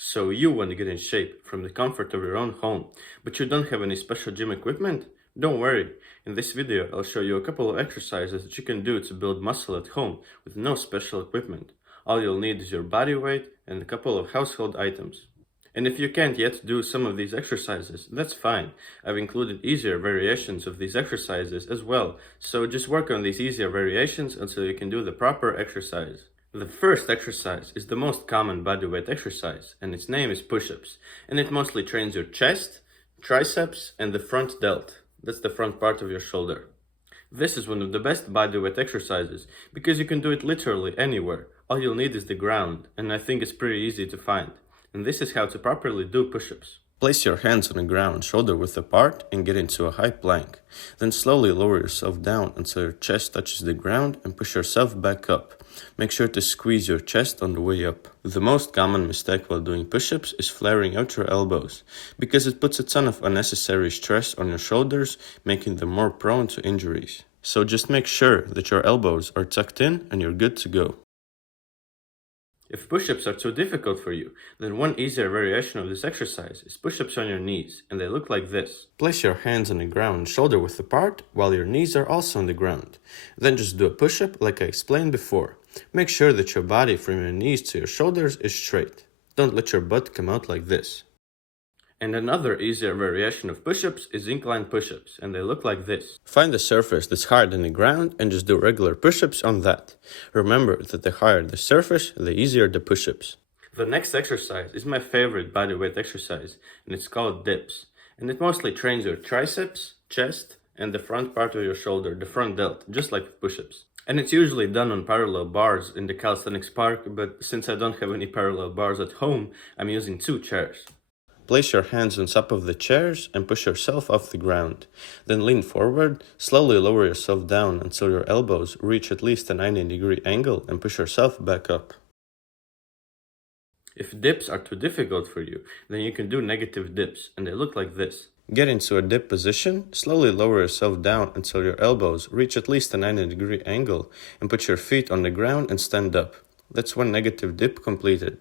So you want to get in shape from the comfort of your own home, but you don't have any special gym equipment? Don't worry, in this video I'll show you a couple of exercises that you can do to build muscle at home with no special equipment. All you'll need is your body weight and a couple of household items. And if you can't yet do some of these exercises, that's fine. I've included easier variations of these exercises as well, so just work on these easier variations until you can do the proper exercise. The first exercise is the most common bodyweight exercise, and its name is push-ups, and it mostly trains your chest, triceps, and the front delt. That's the front part of your shoulder. This is one of the best bodyweight exercises, because you can do it literally anywhere. All you'll need is the ground, and I think it's pretty easy to find. And this is how to properly do push-ups. Place your hands on the ground, shoulder width apart, and get into a high plank. Then slowly lower yourself down until your chest touches the ground and push yourself back up. Make sure to squeeze your chest on the way up. The most common mistake while doing push-ups is flaring out your elbows, because it puts a ton of unnecessary stress on your shoulders, making them more prone to injuries. So just make sure that your elbows are tucked in and you're good to go. If push-ups are too difficult for you, then one easier variation of this exercise is push-ups on your knees, and they look like this. Place your hands on the ground shoulder width apart, while your knees are also on the ground. Then just do a push-up like I explained before. Make sure that your body from your knees to your shoulders is straight. Don't let your butt come out like this. And another easier variation of push-ups is incline push-ups, and they look like this. Find a surface that's hard on the ground and just do regular push-ups on that. Remember that the higher the surface, the easier the push-ups. The next exercise is my favorite bodyweight exercise, and it's called dips. And it mostly trains your triceps, chest, and the front part of your shoulder, the front delt, just like push-ups. And it's usually done on parallel bars in the calisthenics park, but since I don't have any parallel bars at home, I'm using 2 chairs. Place your hands on top of the chairs and push yourself off the ground. Then lean forward, slowly lower yourself down until your elbows reach at least a 90-degree angle and push yourself back up. If dips are too difficult for you, then you can do negative dips, and they look like this. Get into a dip position, slowly lower yourself down until your elbows reach at least a 90-degree angle and put your feet on the ground and stand up. That's one negative dip completed.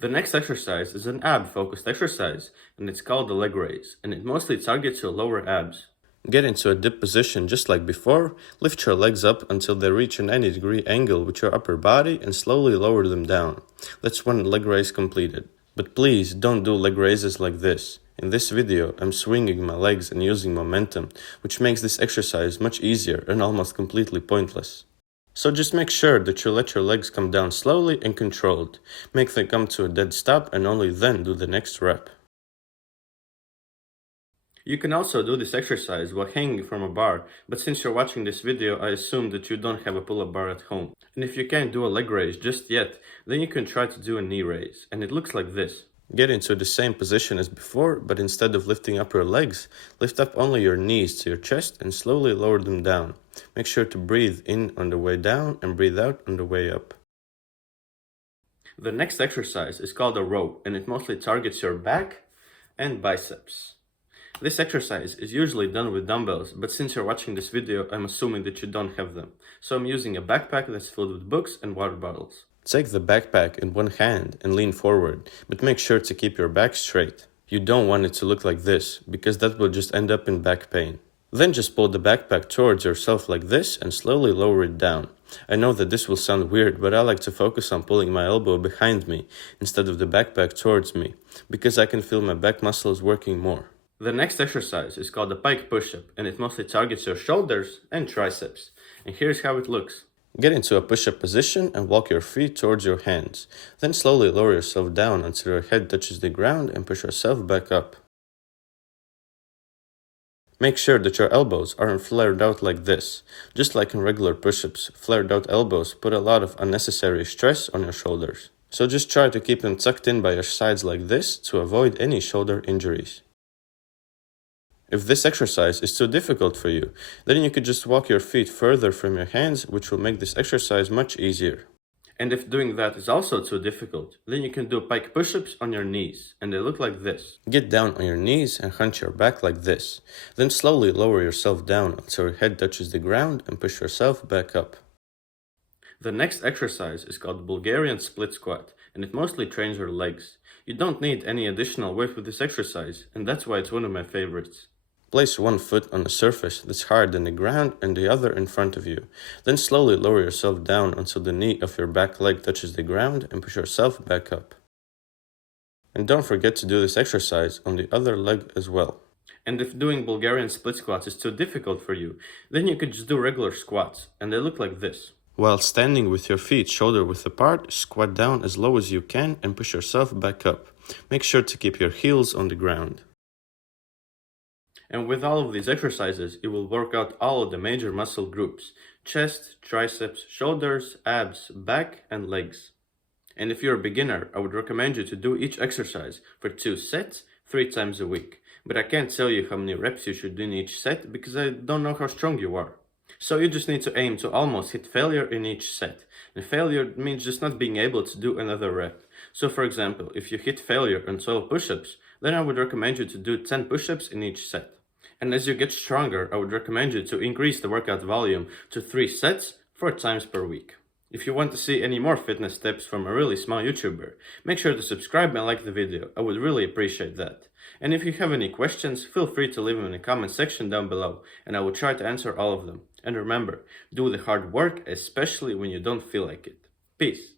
The next exercise is an ab-focused exercise, and it's called the leg raise, and it mostly targets your lower abs. Get into a dip position just like before, lift your legs up until they reach a 90-degree angle with your upper body and slowly lower them down. That's one leg raise completed. But please don't do leg raises like this. In this video, I'm swinging my legs and using momentum, which makes this exercise much easier and almost completely pointless. So just make sure that you let your legs come down slowly and controlled. Make them come to a dead stop and only then do the next rep. You can also do this exercise while hanging from a bar, but since you're watching this video, I assume that you don't have a pull-up bar at home. And if you can't do a leg raise just yet, then you can try to do a knee raise, and it looks like this. Get into the same position as before, but instead of lifting up your legs, lift up only your knees to your chest and slowly lower them down. Make sure to breathe in on the way down and breathe out on the way up. The next exercise is called a row, and it mostly targets your back and biceps. This exercise is usually done with dumbbells, but since you're watching this video, I'm assuming that you don't have them. So I'm using a backpack that's filled with books and water bottles. Take the backpack in one hand and lean forward, but make sure to keep your back straight. You don't want it to look like this, because that will just end up in back pain. Then just pull the backpack towards yourself like this and slowly lower it down. I know that this will sound weird, but I like to focus on pulling my elbow behind me instead of the backpack towards me, because I can feel my back muscles working more. The next exercise is called a pike push-up, and it mostly targets your shoulders and triceps. And here's how it looks. Get into a push-up position and walk your feet towards your hands. Then slowly lower yourself down until your head touches the ground and push yourself back up. Make sure that your elbows aren't flared out like this. Just like in regular push-ups, flared out elbows put a lot of unnecessary stress on your shoulders. So just try to keep them tucked in by your sides like this to avoid any shoulder injuries. If this exercise is too difficult for you, then you could just walk your feet further from your hands, which will make this exercise much easier. And if doing that is also too difficult, then you can do pike push-ups on your knees, and they look like this. Get down on your knees and hunch your back like this. Then slowly lower yourself down until your head touches the ground and push yourself back up. The next exercise is called Bulgarian split squat, and it mostly trains your legs. You don't need any additional weight with this exercise, and that's why it's one of my favorites. Place one foot on a surface that's higher than the ground and the other in front of you. Then slowly lower yourself down until the knee of your back leg touches the ground and push yourself back up. And don't forget to do this exercise on the other leg as well. And if doing Bulgarian split squats is too difficult for you, then you could just do regular squats, and they look like this. While standing with your feet shoulder width apart, squat down as low as you can and push yourself back up. Make sure to keep your heels on the ground. And with all of these exercises, you will work out all of the major muscle groups: chest, triceps, shoulders, abs, back, and legs. And if you're a beginner, I would recommend you to do each exercise for 2 sets, 3 times a week. But I can't tell you how many reps you should do in each set because I don't know how strong you are. So you just need to aim to almost hit failure in each set. And failure means just not being able to do another rep. So for example, if you hit failure on 12 push-ups, then I would recommend you to do 10 push-ups in each set. And as you get stronger, I would recommend you to increase the workout volume to 3 sets 4 times per week. If you want to see any more fitness tips from a really small YouTuber, make sure to subscribe and like the video. I would really appreciate that. And if you have any questions, feel free to leave them in the comment section down below, and I will try to answer all of them. And remember, do the hard work, especially when you don't feel like it. Peace.